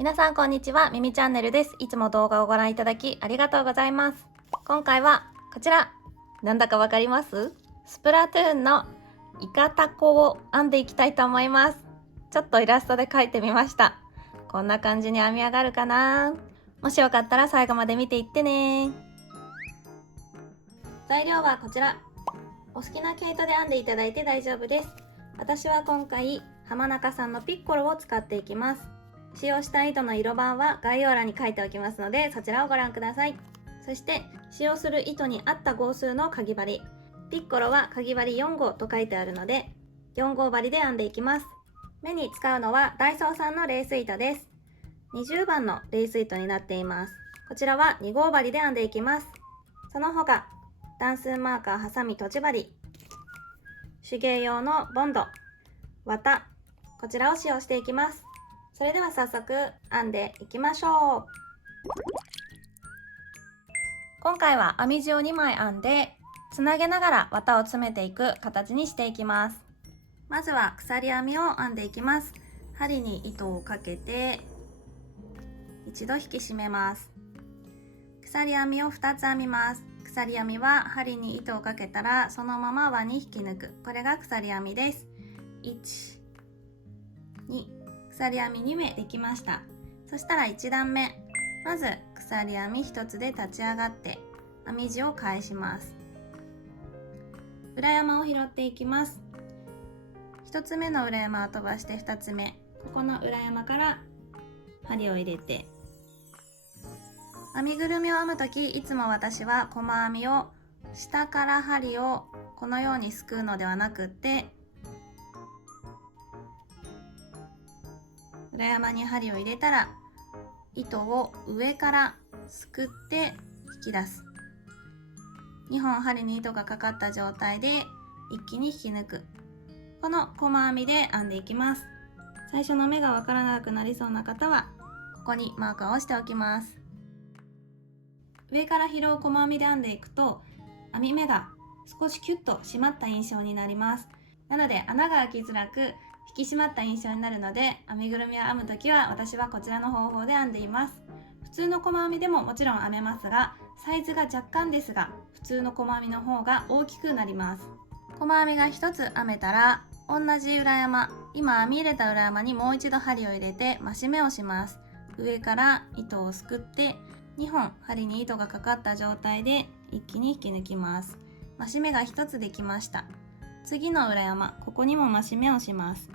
皆さんこんにちは、ミミチャンネルです。いつも動画をご覧いただきありがとうございます。今回はこちら、なんだかわかります？スプラトゥーンのイカタコを編んでいきたいと思います。ちょっとイラストで描いてみました。こんな感じに編み上がるかな？もしよかったら最後まで見ていってね。材料はこちら。お好きな毛糸で編んでいただいて大丈夫です。私は今回浜中さんのピッコロを使っていきます。使用した糸の色番は概要欄に書いておきますので、そちらをご覧ください。そして使用する糸に合った号数のかぎ針、ピッコロはかぎ針4号と書いてあるので4号針で編んでいきます。目に使うのはダイソーさんのレース糸です。20番のレース糸になっています。こちらは2号針で編んでいきます。その他段数マーカー、ハサミ、とち針、手芸用のボンド、綿、こちらを使用していきます。それでは早速編んでいきましょう。今回は編み地を2枚編んでつなげながら綿を詰めていく形にしていきます。まずは鎖編みを編んでいきます。針に糸をかけて一度引き締めます。鎖編みを2つ編みます。鎖編みは針に糸をかけたらそのまま輪に引き抜く、これが鎖編みです。1、2、鎖編み2目できました。そしたら1段目、まず鎖編み1つで立ち上がって編み地を返します。裏山を拾っていきます。1つ目の裏山を飛ばして2つ目、ここの裏山から針を入れて、編みぐるみを編むときいつも私は細編みを下から針をこのようにすくうのではなくって、裏山に針を入れたら糸を上からすくって引き出す。2本針に糸がかかった状態で一気に引き抜く、この細編みで編んでいきます。最初の目がわからなくなりそうな方はここにマーカーをしておきます。上から拾う細編みで編んでいくと編み目が少しキュッと締まった印象になります。なので穴が開きづらく引き締まった印象になるので、編みぐるみを編むときは私はこちらの方法で編んでいます。普通の細編みでももちろん編めますが、サイズが若干ですが普通の細編みの方が大きくなります。細編みが1つ編めたら同じ裏山、今編み入れた裏山にもう一度針を入れて増し目をします。上から糸をすくって2本針に糸がかかった状態で一気に引き抜きます。増し目が1つできました。次の裏山、ここにも増し目をします。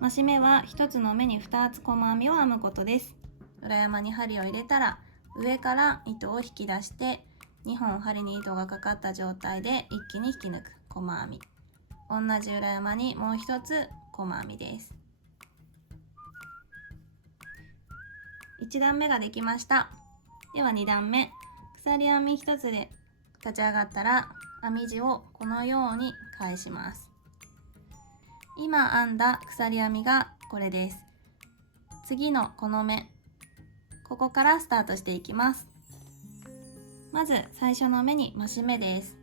増し目は1つの目に2つ細編みを編むことです。裏山に針を入れたら上から糸を引き出して2本針に糸がかかった状態で一気に引き抜く細編み。同じ裏山にもう1つ細編みです。1段目ができました。では2段目、鎖編み1つで立ち上がったら編み地をこのように返します。今編んだ鎖編みがこれです。次のこの目、ここからスタートしていきます。まず最初の目に増し目です。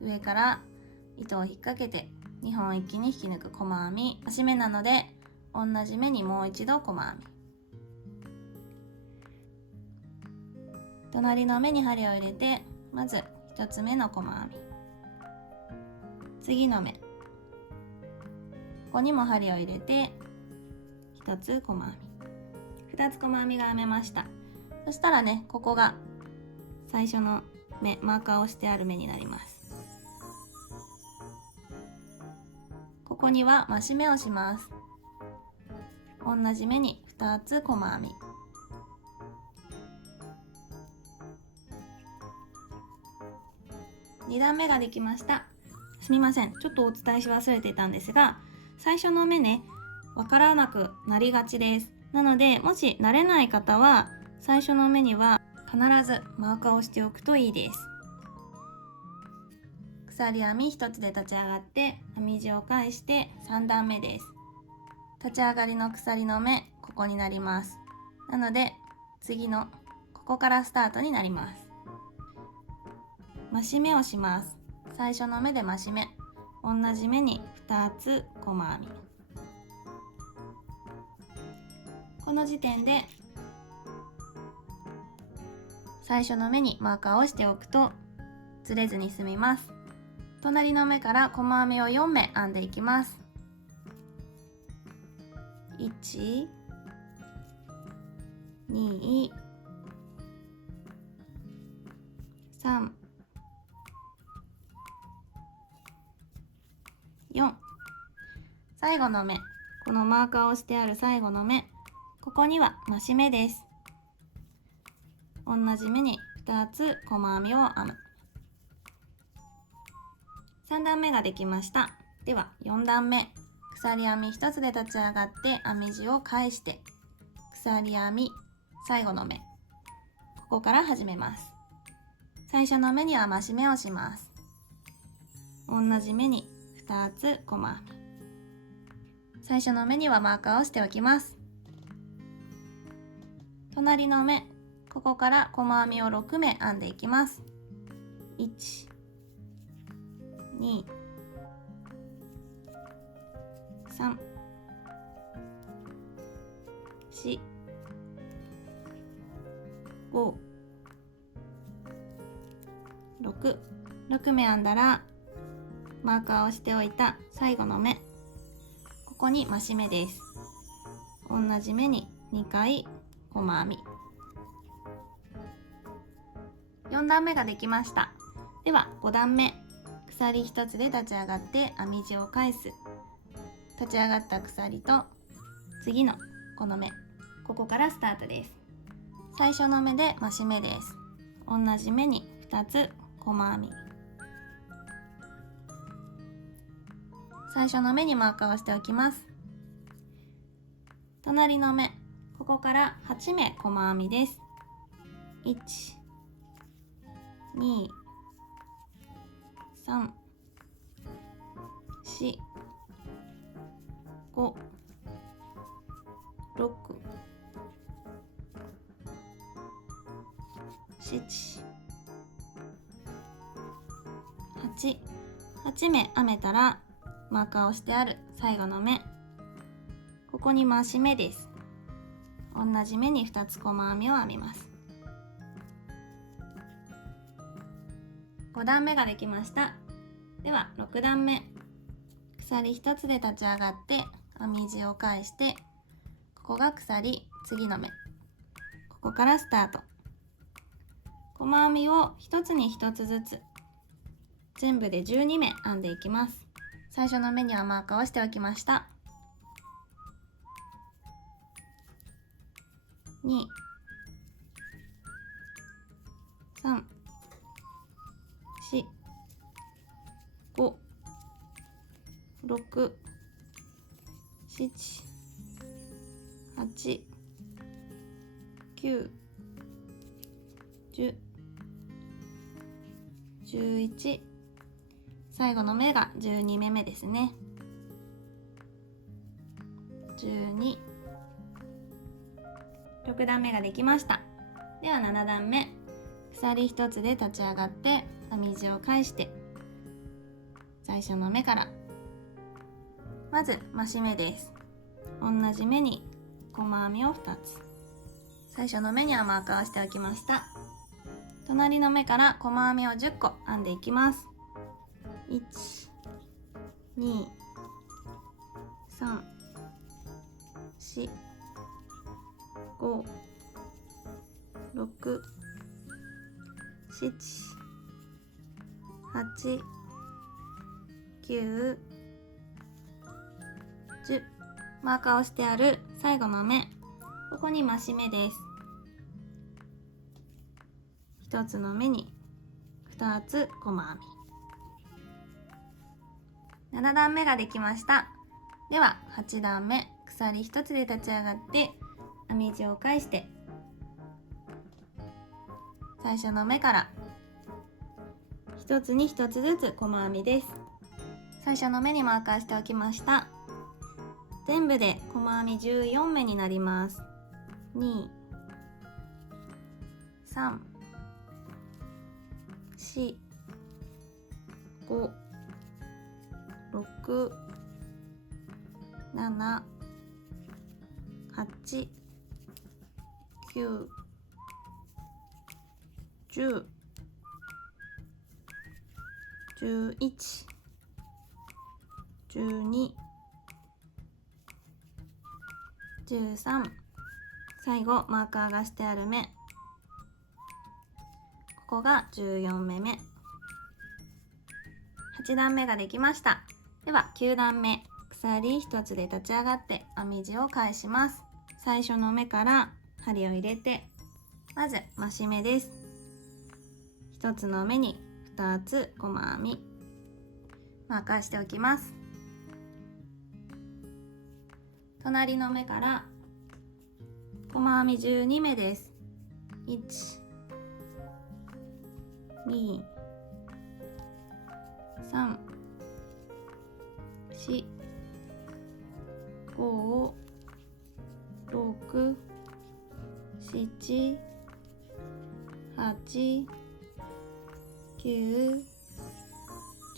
上から糸を引っ掛けて2本一気に引き抜く細編み。増し目なので同じ目にもう一度細編み。隣の目に針を入れて、まず1つ目の細編み、次の目、ここにも針を入れて1つ細編み、2つ細編みが編めました。そしたらね、ここが最初の目、マーカーをしてある目になります。ここには増し目をします。同じ目に2つ細編み、2段目ができました。すみません、ちょっとお伝えし忘れてたんですが、最初の目ね、わからなくなりがちです。なので、もし慣れない方は最初の目には必ずマーカーをしておくといいです。鎖編み1つで立ち上がって編み地を返して3段目です。立ち上がりの鎖の目、ここになります。なので次のここからスタートになります。増し目をします。最初の目で増し目、同じ目に2つ細編み、ここの時点で最初の目にマーカーをしておくとずれずに済みます。隣の目から細編みを4目編んでいきます。1、2、3、4。最後の目、このマーカーをしてある最後の目、ここには増し目です。同じ目に2つ細編みを編む。3段目ができました。では4段目、鎖編み1つで立ち上がって編み地を返して鎖編み最後の目、ここから始めます。最初の目には増し目をします。同じ目に2つ細編み、最初の目にはマーカーをしておきます。隣の目、ここから細編みを6目編んでいきます。1、2、3、4、5、6目編んだらマーカーをしておいた最後の目、ここに増し目です。同じ目に2回細編み。4段目ができました。では5段目、鎖1つで立ち上がって編み地を返す。立ち上がった鎖と次のこの目、ここからスタートです。最初の目で増し目です。同じ目に2つ細編み。最初の目にマーカーをしておきます。隣の目、ここから8目細編みです。1、2、3、4、5、6、7、8目編めたらマーカーをしてある最後の目、ここに増し目です。同じ目に2つ細編みを編みます。5段目ができました。では6段目、鎖1つで立ち上がって編み地を返して、ここが鎖、次の目、ここからスタート。細編みを1つに1つずつ全部で12目編んでいきます。最初の目にはマーカーをしておきました。2、3、4、5、6、7、8、9、10、11、最後の目が12目目ですね。12、6段目ができました。では7段目、鎖1つで立ち上がって編み地を返して最初の目からまず増し目です。同じ目に細編みを2つ。最初の目にはマーカーをしておきました。隣の目から細編みを10個編んでいきます。1、2、3、4、5、6、7、8、9、10。マーカーをしてある最後の目、ここに増し目です。1つの目に2つ細編み。7段目ができました。では8段目、鎖1つで立ち上がって編み地を返して最初の目から1つに1つずつ細編みです。最初の目にマーカーしておきました。全部で細編み14目になります。2、3、4、5、6、7、8、9、10、11、12、13、最後マーカーがしてある目、ここが14目目。8段目ができました。では9段目、鎖1つで立ち上がって編み地を返します。最初の目から針を入れて、まず増し目です。1つの目に2つ細編み、マーカーしておきます。隣の目から細編み12目です。1、2、3、4、5、6、7、8、9、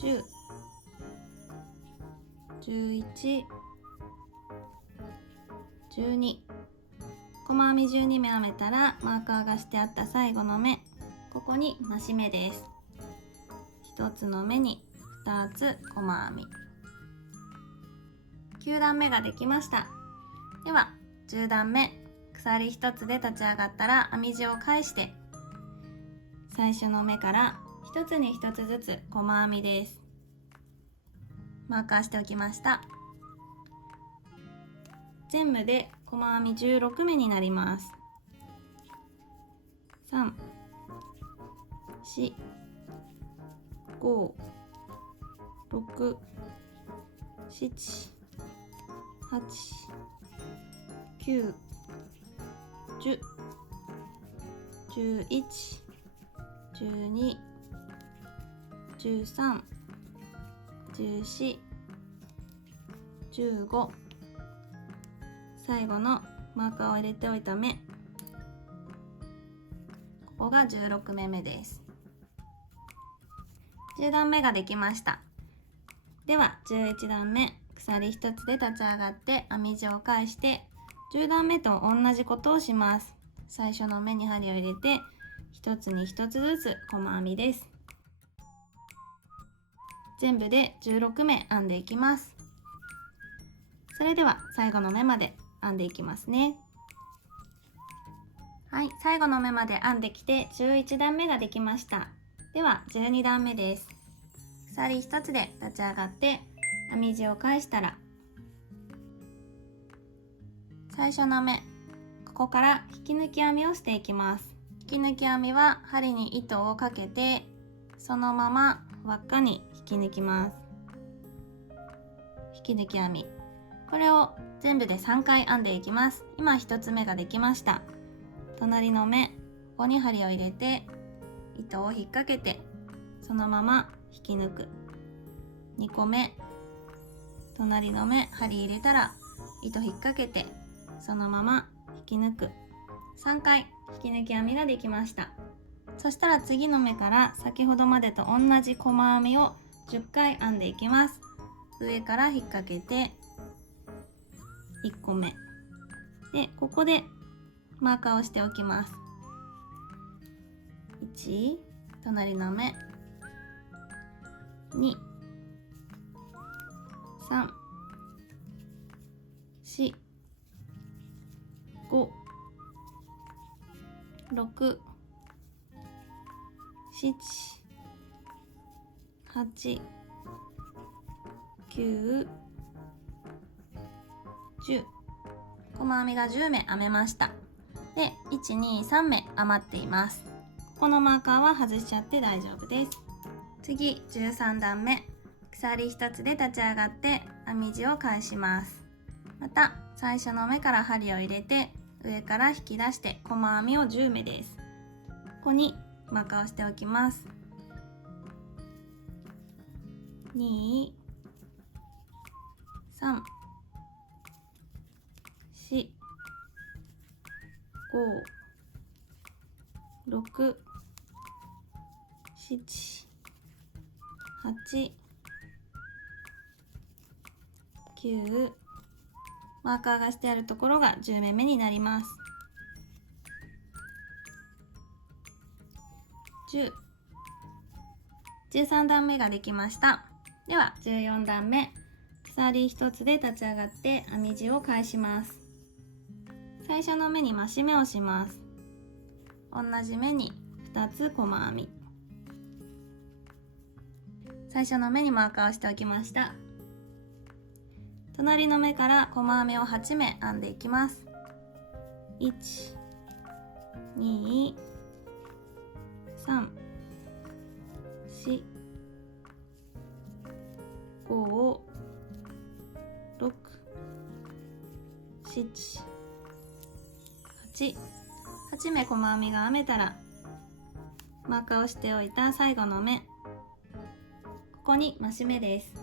10、11、12、細編み12目編めたらマーカーがしてあった最後の目、ここに増し目です。1つの目に2つ細編み。9段目ができました。では10段目、鎖1つで立ち上がったら編み地を返して、最初の目から1つに1つずつ細編みです。マーカーしておきました。全部で細編み16目になります。3、4、5、6、7、8、9、10、11、12、13、14、15、最後のマーカーを入れておいた目、ここが16目目です。10段目ができました。では11段目、鎖1つで立ち上がって編み地を返して、10段目と同じことをします。最初の目に針を入れて1つに1つずつ細編みです。全部で16目編んでいきます。それでは最後の目まで編んでいきますね。はい、最後の目まで編んできて11段目ができました。では12段目です。鎖1つで立ち上がって編み地を返したら、最初の目、ここから引き抜き編みをしていきます。引き抜き編みは針に糸をかけてそのまま輪っかに引き抜きます。引き抜き編み、これを全部で3回編んでいきます。今1つ目ができました。隣の目、ここに針を入れて糸を引っ掛けてそのまま引き抜く。2個目、隣の目、針入れたら糸引っ掛けてそのまま引き抜く。3回引き抜き編みができました。そしたら次の目から先ほどまでと同じ細編みを10回編んでいきます。上から引っ掛けて1個目で、ここでマーカーをしておきます。1、隣の目、2、3、4、5、6、7、8、9、10、細編みが10目編めました。で、1、2、3目余っています。このマーカーは外しちゃって大丈夫です。次13段目、鎖1つで立ち上がって編み地を返します。また最初の目から針を入れて上から引き出して細編みを10目です。ここにマーカーをしておきます。2、3、4、5、6、7、8、9、マーカーがしてあるところが10目目になります。10、13段目ができました。では14段目、鎖1つで立ち上がって編み地を返します。最初の目に増し目をします。同じ目に2つ細編み。最初の目にマーカーをしておきました。隣の目から細編みを8目編んでいきます。1、2、3、4、5、6、7、8、8目細編みが編めたら、マーカーをしておいた最後の目、ここに増し目です。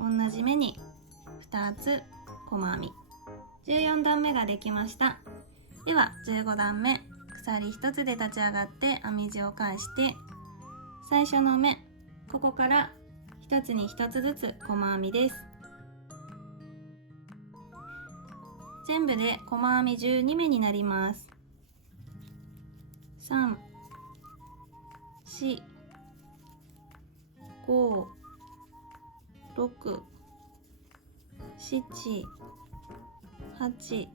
同じ目に2つ細編み。14段目ができました。では15段目、鎖1つで立ち上がって編み地を返して、最初の目、ここから1つに1つずつ細編みです。全部で細編み12目になります。3、4、5、6、7、8、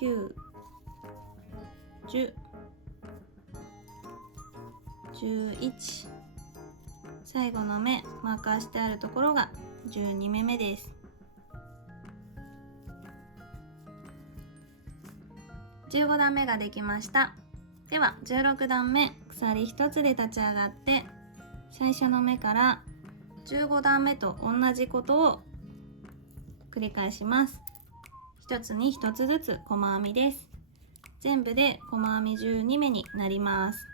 9、10、11、最後の目、マーカーしてあるところが12目目です。15段目ができました。では16段目、鎖1つで立ち上がって最初の目から15段目と同じことを繰り返します。1つに1つずつ細編みです。全部で細編み12目になります。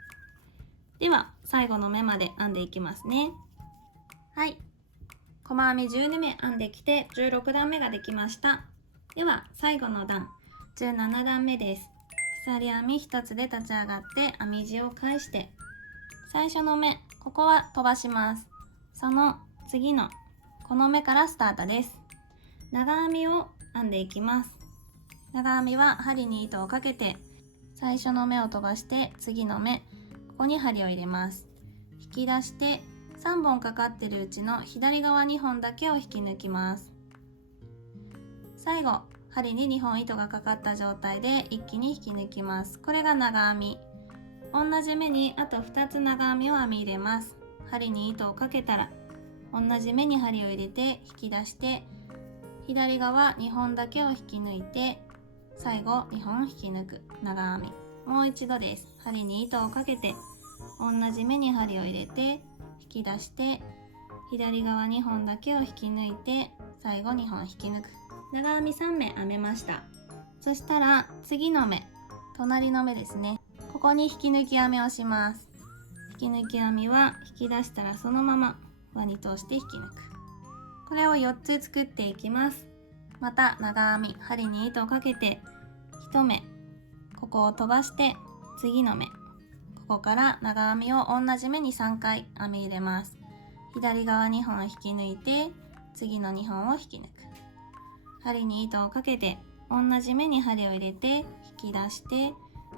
では最後の目まで編んでいきますね。はい、細編み12目編んできて16段目ができました。では最後の段、17段目です。鎖編み1つで立ち上がって編み地を返して、最初の目、ここは飛ばします。その次のこの目からスタートです。長編みを編んでいきます。長編みは針に糸をかけて、最初の目を飛ばして次の目、ここに針を入れます。引き出して3本かかってるうちの左側2本だけを引き抜きます。最後、針に2本糸がかかった状態で一気に引き抜きます。これが長編み。同じ目にあと2つ長編みを編み入れます。針に糸をかけたら同じ目に針を入れて引き出して、左側2本だけを引き抜いて、最後2本引き抜く長編み。もう一度です。針に糸をかけて同じ目に針を入れて引き出して、左側2本だけを引き抜いて、最後2本引き抜く長編み3目編めました。そしたら次の目、隣の目ですね、ここに引き抜き編みをします。引き抜き編みは引き出したらそのまま輪に通して引き抜く。これを4つ作っていきます。また長編み、針に糸をかけて1目、ここを飛ばして次の目、ここから長編みを同じ目に3回編み入れます。左側2本引き抜いて次の2本を引き抜く。針に糸をかけて同じ目に針を入れて引き出して、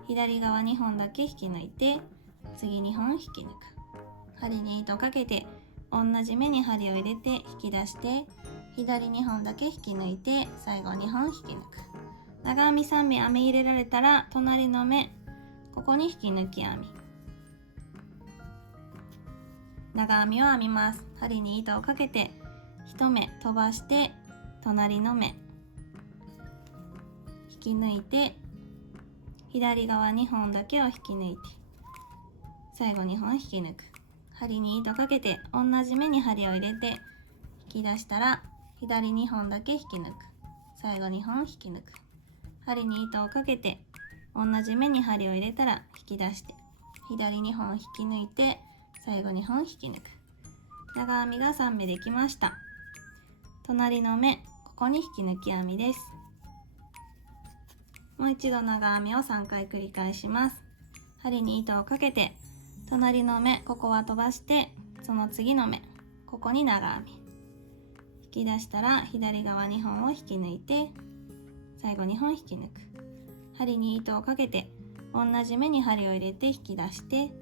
左側2本だけ引き抜いて次2本引き抜く。針に糸をかけて同じ目に針を入れて引き出して、左2本だけ引き抜いて最後2本引き抜く。長編み3目編み入れられたら隣の目、ここに引き抜き編み、長編みを編みます。針に糸をかけて1目飛ばして隣の目引き抜いて、左側2本だけを引き抜いて最後2本引き抜く。針に糸をかけて同じ目に針を入れて引き出したら左2本だけ引き抜く。最後2本引き抜く。針に糸をかけて同じ目に針を入れたら引き出して左2本引き抜いて最後2本引き抜く。長編みが3目できました。隣の目、ここに引き抜き編みです。もう一度長編みを3回繰り返します。針に糸をかけて隣の目、ここは飛ばしてその次の目、ここに長編み、引き出したら左側2本を引き抜いて最後2本引き抜く。針に糸をかけて同同じ目に針を入れて引き出して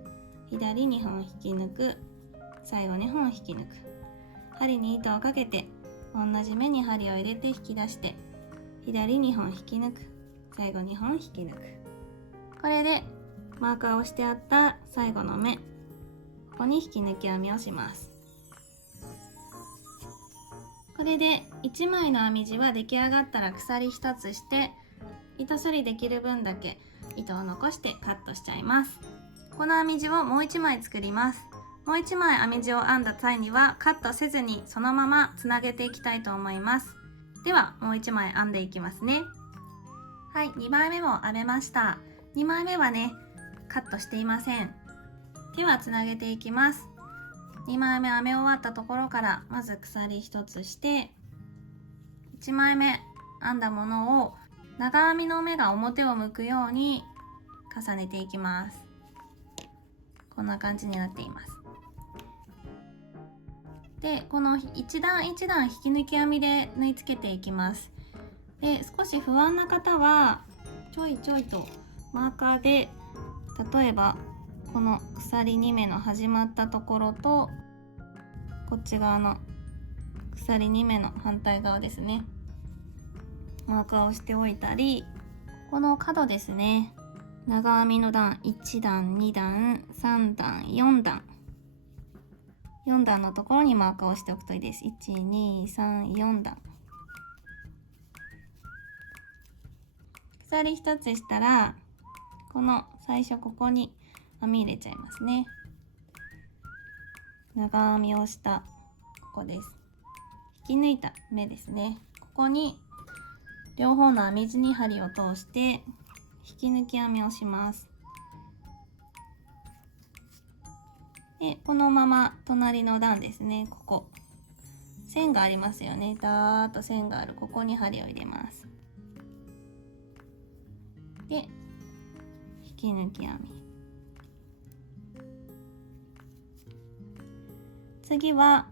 左2本引き抜く、最後2本引き抜く。針に糸をかけて同じ目に針を入れて引き出して左2本引き抜く、最後2本引き抜く。これでマーカーをしてあった最後の目、ここに引き抜き編みをします。これで1枚の編み地は出来上がったら鎖1つして糸処理できる分だけ糸を残してカットしちゃいます。この編み地をもう1枚作ります。もう1枚編み地を編んだ際にはカットせずにそのままつなげていきたいと思います。ではもう1枚編んでいきますね。はい、2枚目も編めました。2枚目はねカットしていません。ではつなげていきます。2枚目編め終わったところからまず鎖1つして1枚目編んだものを長編みの目が表を向くように重ねていきます。こんな感じになっています。でこの一段一段引き抜き編みで縫い付けていきます。で少し不安な方はちょいちょいとマーカーで例えばこの鎖2目の始まったところとこっち側の鎖2目の反対側ですね、マーカーをしておいたり、この角ですね、長編みの段1段2段3段4段4段のところにマーカーをしておくといいです。123、4段。鎖1つしたらこの最初ここに編み入れちゃいますね。長編みをしたここです。引き抜いた目ですね。ここに両方の編み地に針を通して引き抜き編みをします。でこのまま隣の段ですね、ここ線がありますよね、だーっと線があるここに針を入れます。で引き抜き編み、次は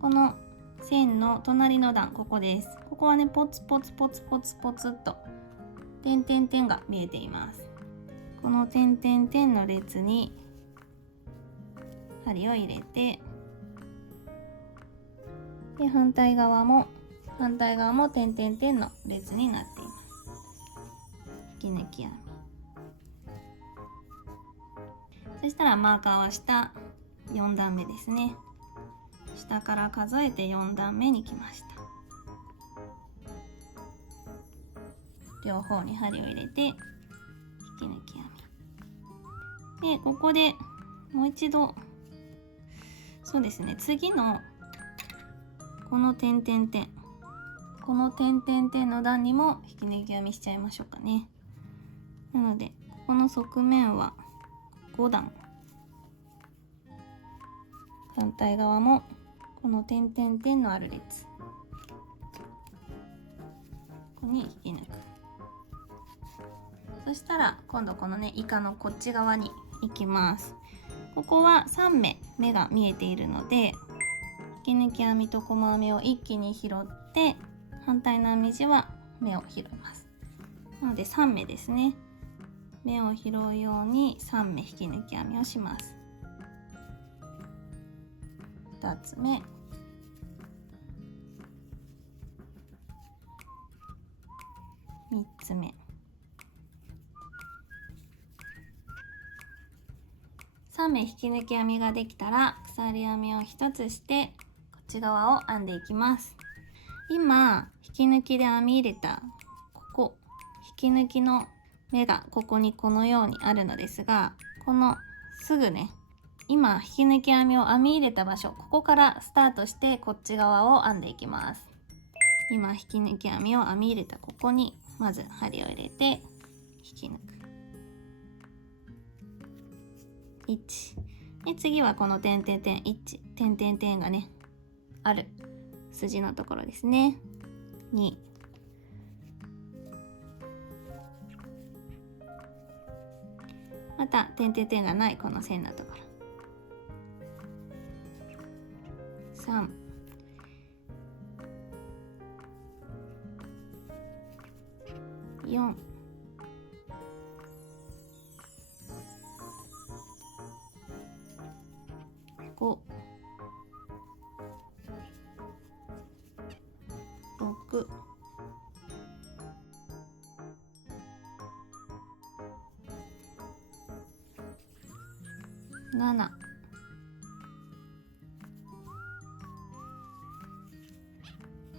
この線の隣の段、ここです。ここはねポツポツポツポツポツっと点々点が見えています。この点々点の列に針を入れて、で反対側も点々点の列になっています。引き抜き編み、そしたらマーカーは下4段目ですね。下から数えて4段目に来ました。両方に針を入れて引き抜き編みで、ここでもう一度そうですね、次のこの点々点、この点々点の段にも引き抜き編みしちゃいましょうかね。なのでここの側面は5段、反対側もこの点々点のある列、ここに引き抜く。そしたら今度このねイカのこっち側に行きます。ここは3目が見えているので引き抜き編みと細編みを一気に拾って反対の編み地は目を拾います。なので3目ですね、目を拾うように3目引き抜き編みをします。2つ目、3つ目、3目引き抜き編みができたら鎖編みを1つしてこっち側を編んでいきます。今引き抜きで編み入れたここ、引き抜きの目がここにこのようにあるのですが、このすぐね今引き抜き編みを編み入れた場所、ここからスタートしてこっち側を編んでいきます。今引き抜き編みを編み入れたここにまず針を入れて引き抜く。1で次はこの点々点1点々点がねある筋のところですね。2また点々点がないこの線のところ、3、4、7、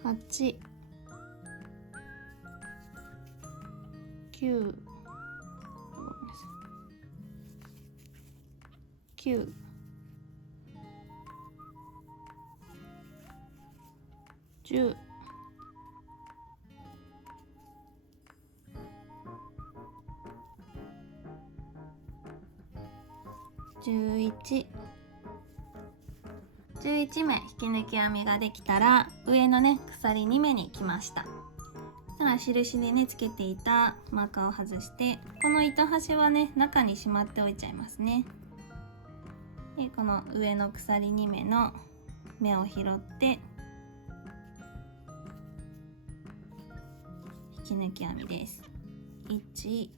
8、9、ごめんなさい、9、10、11、11目引き抜き編みができたら、上のね鎖2目に来ました。たら印でねつけていたマーカーを外して、この糸端はね中にしまっておいちゃいますね。でこの上の鎖2目の目を拾って引き抜き編みです。1、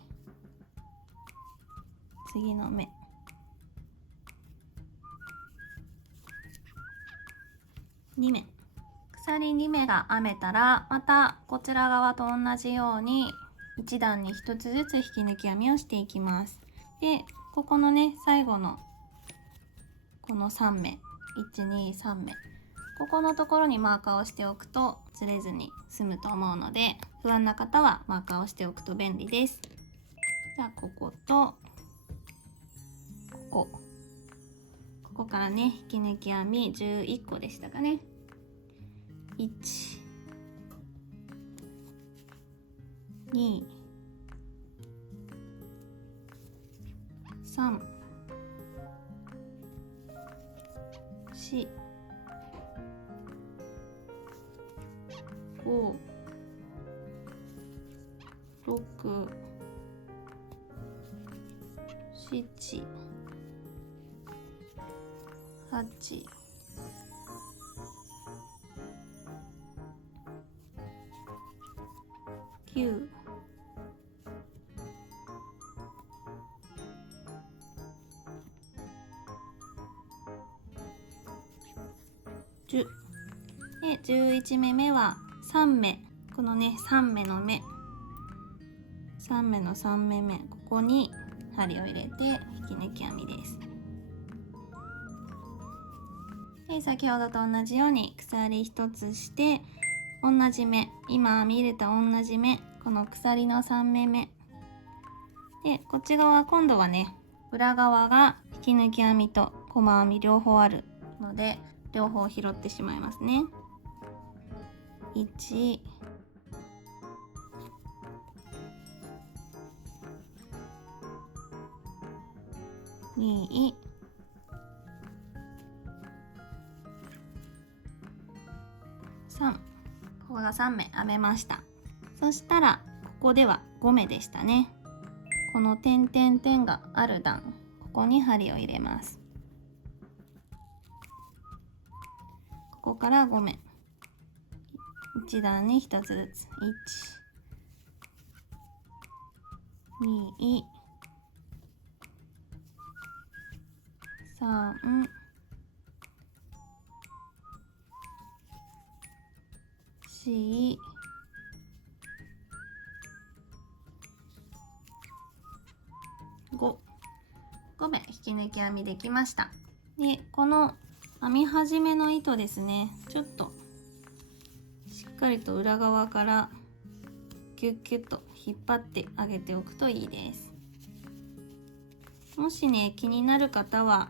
次の目、2目、鎖2目が編めたら、またこちら側と同じように1段に1つずつ引き抜き編みをしていきます。でここのね最後のこの3目、1、2、3目、ここのところにマーカーをしておくとずれずに済むと思うので、不安な方はマーカーをしておくと便利です。じゃあこことここからね引き抜き編み11個でしたかね。1、2、3、4、5、6、7、8、9、10で11目目は3目、このね3目の目、3目の3目目、ここに針を入れて引き抜き編みです。で先ほどと同じように鎖1つして同じ目、今編み入れた同じ目、この鎖の3目目で、こっち側今度はね裏側が引き抜き編みと細編み両方あるので両方拾ってしまいますね。1、2、3、ここが3目編めました。そしたらここでは5目でしたね。この点々点がある段、ここに針を入れます。ここから5目、1段に1つずつ、1、2、3、4、5目引き抜き編みできました。でこの編み始めの糸ですね、ちょっとしっかりと裏側からキュッキュッと引っ張ってあげておくといいです。もしね気になる方は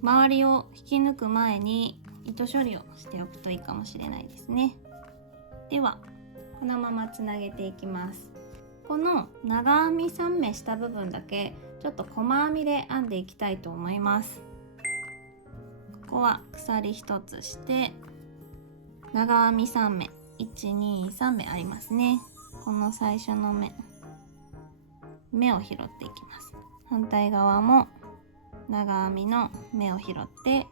周りを引き抜く前に糸処理をしておくといいかもしれないですね。ではこのままつなげていきます。この長編み3目した部分だけちょっと細編みで編んでいきたいと思います。ここは鎖1つして長編み3目、1、2、3目ありますね。この最初の目を拾っていきます。反対側も長編みの目を拾って、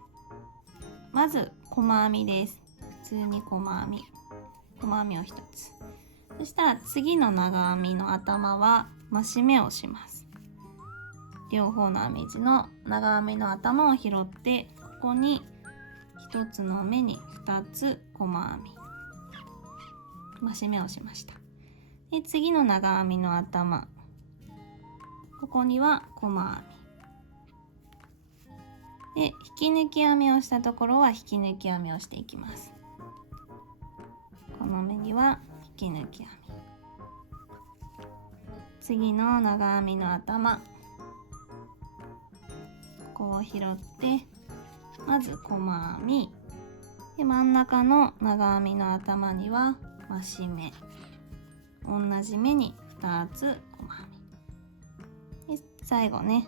まず細編みです。普通に細編みを1つ。そしたら次の長編みの頭は増し目をします。両方の編み地の長編みの頭を拾って、ここに1つの目に2つ細編み、増し目をしました。で次の長編みの頭、ここには細編で引き抜き編みをしたところは引き抜き編みをしていきます。この目には引き抜き編み、次の長編みの頭、ここを拾ってまず細編みで、真ん中の長編みの頭には増し目、同じ目に2つ細編みで、最後ね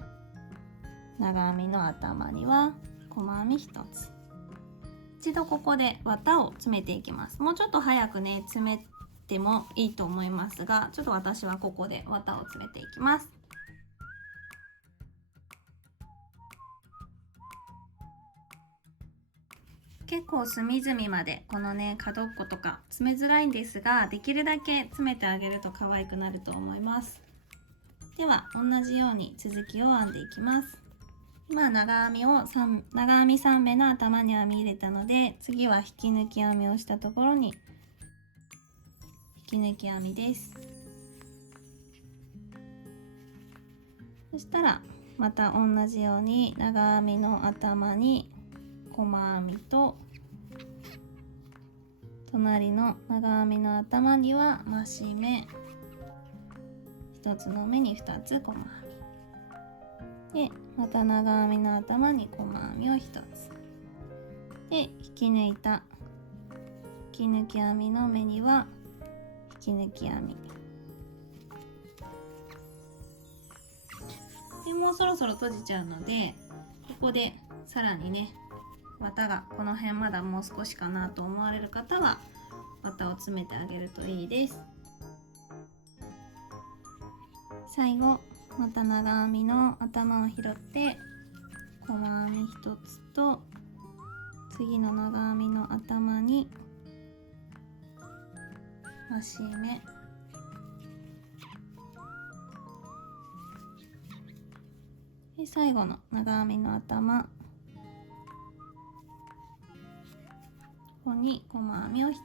長編みの頭には細編み1つ。一度ここで綿を詰めていきます。もうちょっと早くね詰めてもいいと思いますが、ちょっと私はここで綿を詰めていきます。結構隅々までこのね角っことか詰めづらいんですが、できるだけ詰めてあげると可愛くなると思います。では同じように続きを編んでいきます。今長編み3目の頭に編み入れたので、次は引き抜き編みをしたところに引き抜き編みです。そしたらまた同じように長編みの頭に細編みと、隣の長編みの頭には増し目、1つの目に2つ細編みで、また長編みの頭に細編みを1つで、引き抜いた引き抜き編みの目には引き抜き編みで、もうそろそろ閉じちゃうので、ここでさらにね綿がこの辺まだもう少しかなと思われる方は綿を詰めてあげるといいです。最後また長編みの頭を拾って細編み1つと、次の長編みの頭に増し目、で最後の長編みの頭、ここに細編みを1つ。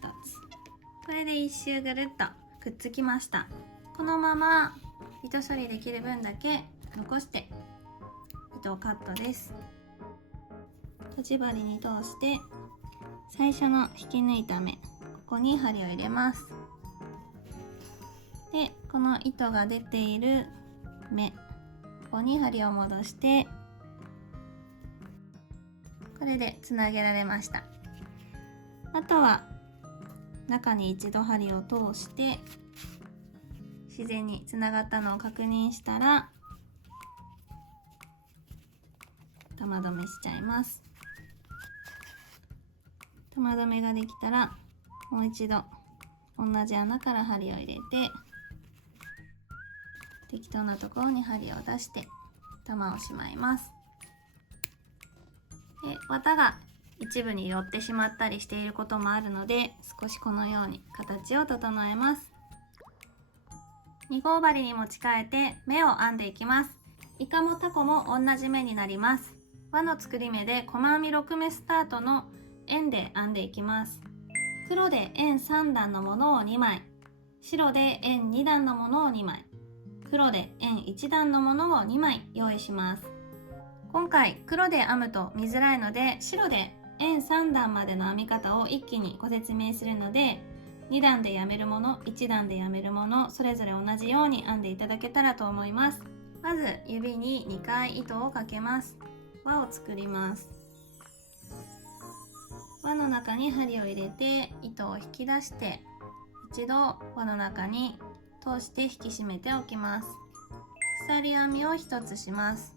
これで1周ぐるっとくっつきました。このまま糸処理できる分だけ残して糸をカットです。とじ針に通して最初の引き抜いた目、ここに針を入れます。でこの糸が出ている目、ここに針を戻して、これでつなげられました。あとは中に一度針を通して自然につながったのを確認したら玉留めしちゃいます。玉留めができたらもう一度同じ穴から針を入れて、適当なところに針を出して玉をしまいます。で綿が一部に寄ってしまったりしていることもあるので、少しこのように形を整えます。2号針に持ち替えて目を編んでいきます。イカもタコも同じ目になります。輪の作り目で細編み6目スタートの円で編んでいきます。黒で円3段のものを2枚、白で円2段のものを2枚、黒で円1段のものを2枚用意します。今回黒で編むと見づらいので、白で円3段までの編み方を一気にご説明するので、2段で編めるもの、1段で編めるもの、それぞれ同じように編んでいただけたらと思います。まず指に2回糸をかけます。輪を作ります。輪の中に針を入れて糸を引き出して、一度輪の中に通して引き締めておきます。鎖編みを1つします。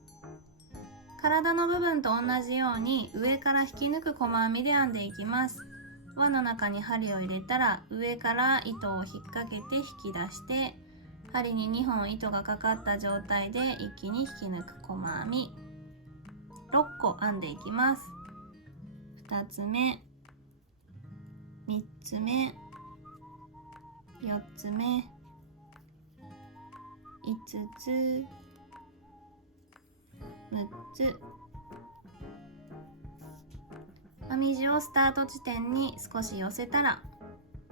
体の部分と同じように上から引き抜く細編みで編んでいきます。輪の中に針を入れたら上から糸を引っ掛けて引き出して、針に2本糸がかかった状態で一気に引き抜く細編み6個編んでいきます。2つ目、3つ目、4つ目、5つ、6つ。編み地をスタート地点に少し寄せたら、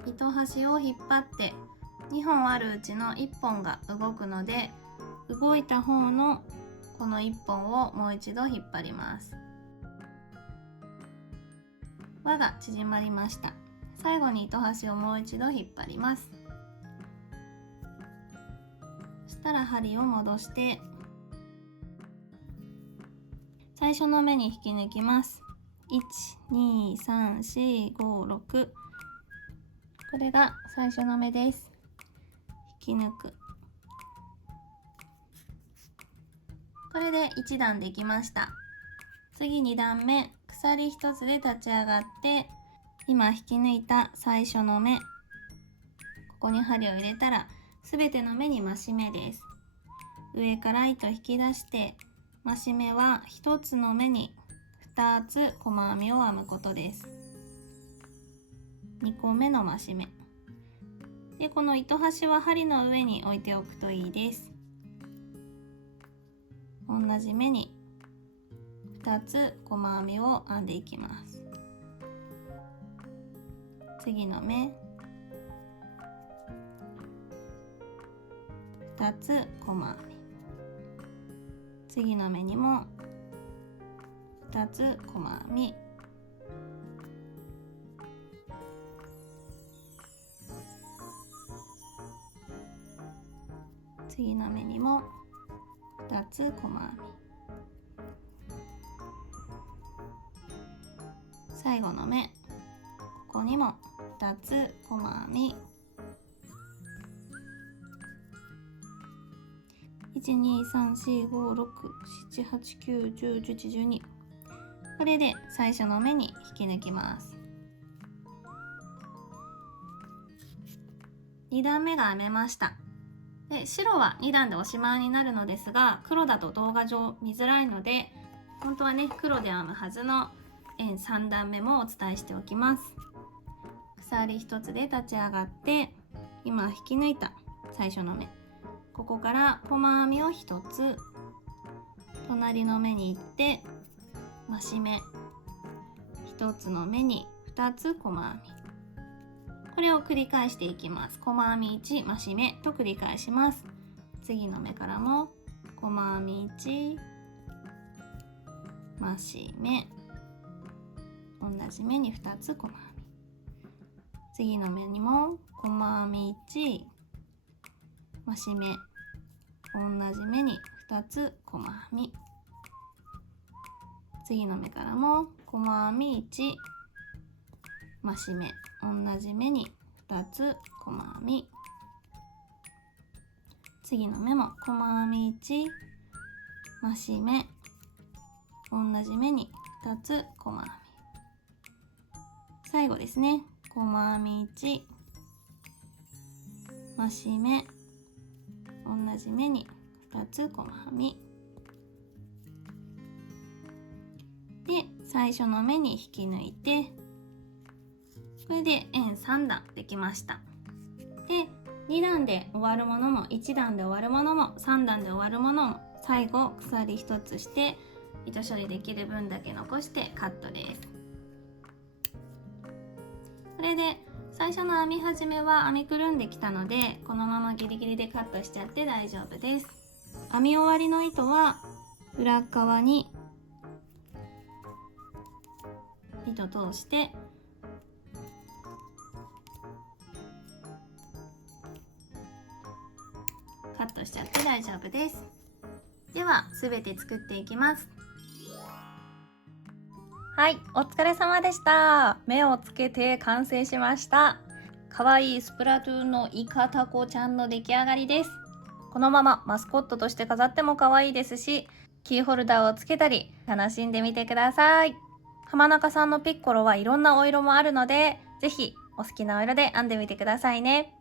糸端を引っ張って2本あるうちの1本が動くので、動いた方のこの1本をもう一度引っ張ります。輪が縮まりました。最後に糸端をもう一度引っ張ります。そしたら針を戻して最初の目に引き抜きます。1,2,3,4,5,6 これが最初の目です。引き抜く。これで1段できました。次2段目、鎖1つで立ち上がって今引き抜いた最初の目、ここに針を入れたらすべての目に増し目です。上から糸引き出して増し目は1つの目に2つ細編みを編むことです。2個目の増し目で、この糸端は針の上に置いておくといいです。同じ目に2つ細編みを編んでいきます。次の目2つ細編み、次の目にも2つ細編み、次の目にも2つ細編み、最後の目、ここにも2つ細編み、1,2,3,4,5,6,7,8,9,10,11,12 これで最初の目に引き抜きます。2段目が編めました。で、白は2段でおしまいになるのですが、黒だと動画上見づらいので、本当はね黒で編むはずの円3段目もお伝えしておきます。鎖1つで立ち上がって今引き抜いた最初の目、ここから細編みを1つ、隣の目に行って増し目、1つの目に2つ細編み、これを繰り返していきます。細編み1、増し目と繰り返します。次の目からも細編み1、増し目、同じ目に2つ細編み、次の目にも細編み1、増し目、同じ目に2つ細編み、次の目からも細編み1、増し目、同じ目に2つ細編み、次の目も細編み1、増し目、同じ目に2つ細編み、最後ですね、細編み1、増し目、同じ目に2つ細編みで、最初の目に引き抜いて、これで円3段できました。で、2段で終わるものも1段で終わるものも3段で終わるものも最後鎖1つして糸処理できる分だけ残してカットです。これで最初の編み始めは編みくるんできたので、このままギリギリでカットしちゃって大丈夫です。編み終わりの糸は裏側に糸通してカットしちゃって大丈夫です。では全て作っていきます。はい、お疲れ様でした。目をつけて完成しました。かわいいスプラトゥーンのイカタコちゃんの出来上がりです。このままマスコットとして飾っても可愛いですし、キーホルダーをつけたり楽しんでみてください。浜中さんのピッコロはいろんなお色もあるので、ぜひお好きなお色で編んでみてくださいね。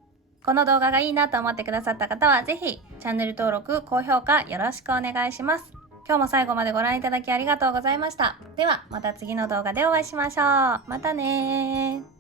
この動画がいいなと思ってくださった方は、ぜひチャンネル登録、高評価よろしくお願いします。今日も最後までご覧いただきありがとうございました。ではまた次の動画でお会いしましょう。またねー。